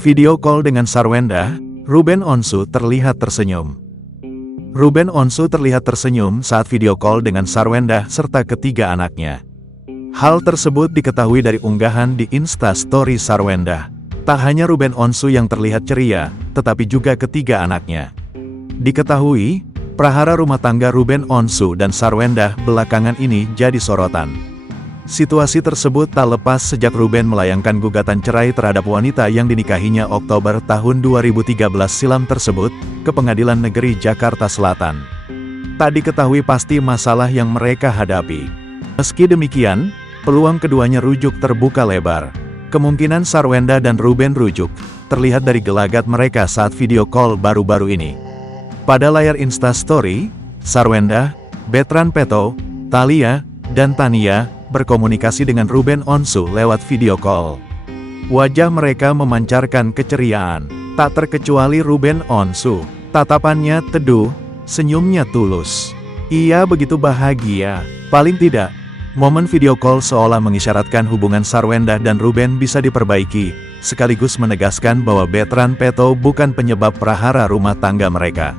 Video call dengan Sarwenda, Ruben Onsu terlihat tersenyum. Ruben Onsu terlihat tersenyum saat video call dengan Sarwenda serta ketiga anaknya. Hal tersebut diketahui dari unggahan di Insta Story Sarwenda. Tak hanya Ruben Onsu yang terlihat ceria, tetapi juga ketiga anaknya. Diketahui, prahara rumah tangga Ruben Onsu dan Sarwenda belakangan ini jadi sorotan. Situasi tersebut tak lepas sejak Ruben melayangkan gugatan cerai terhadap wanita yang dinikahinya Oktober tahun 2013 silam tersebut ke Pengadilan Negeri Jakarta Selatan. Tak diketahui pasti masalah yang mereka hadapi. Meski demikian, peluang keduanya rujuk terbuka lebar. Kemungkinan Sarwenda dan Ruben rujuk terlihat dari gelagat mereka saat video call baru-baru ini. Pada layar Insta Story, Sarwenda, Betran Peto, Thalia, dan Tania berkomunikasi dengan Ruben Onsu lewat video call. Wajah mereka memancarkan keceriaan, tak terkecuali Ruben Onsu. Tatapannya teduh, senyumnya tulus. Ia begitu bahagia. Paling tidak, momen video call seolah mengisyaratkan hubungan Sarwenda dan Ruben bisa diperbaiki, sekaligus menegaskan bahwa Betran Peto bukan penyebab prahara rumah tangga mereka.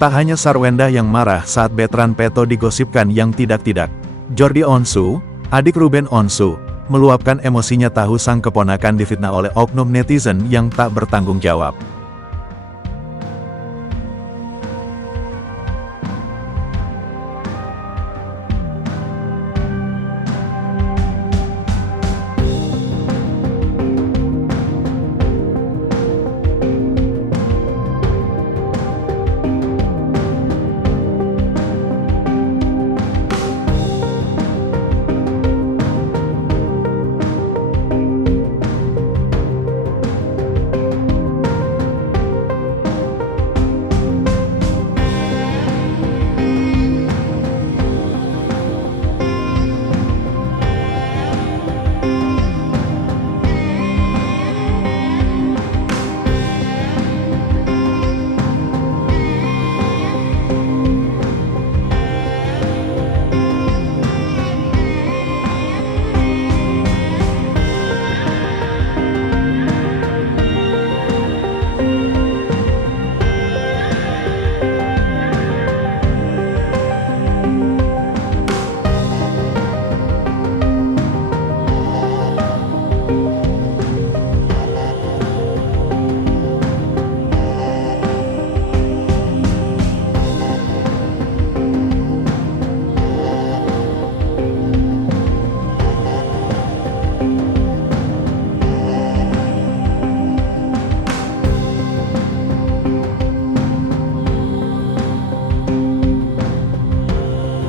Tak hanya Sarwenda yang marah saat Betran Peto digosipkan yang tidak-tidak. Jordi Onsu, adik Ruben Onsu, meluapkan emosinya tahu sang keponakan difitnah oleh oknum netizen yang tak bertanggung jawab.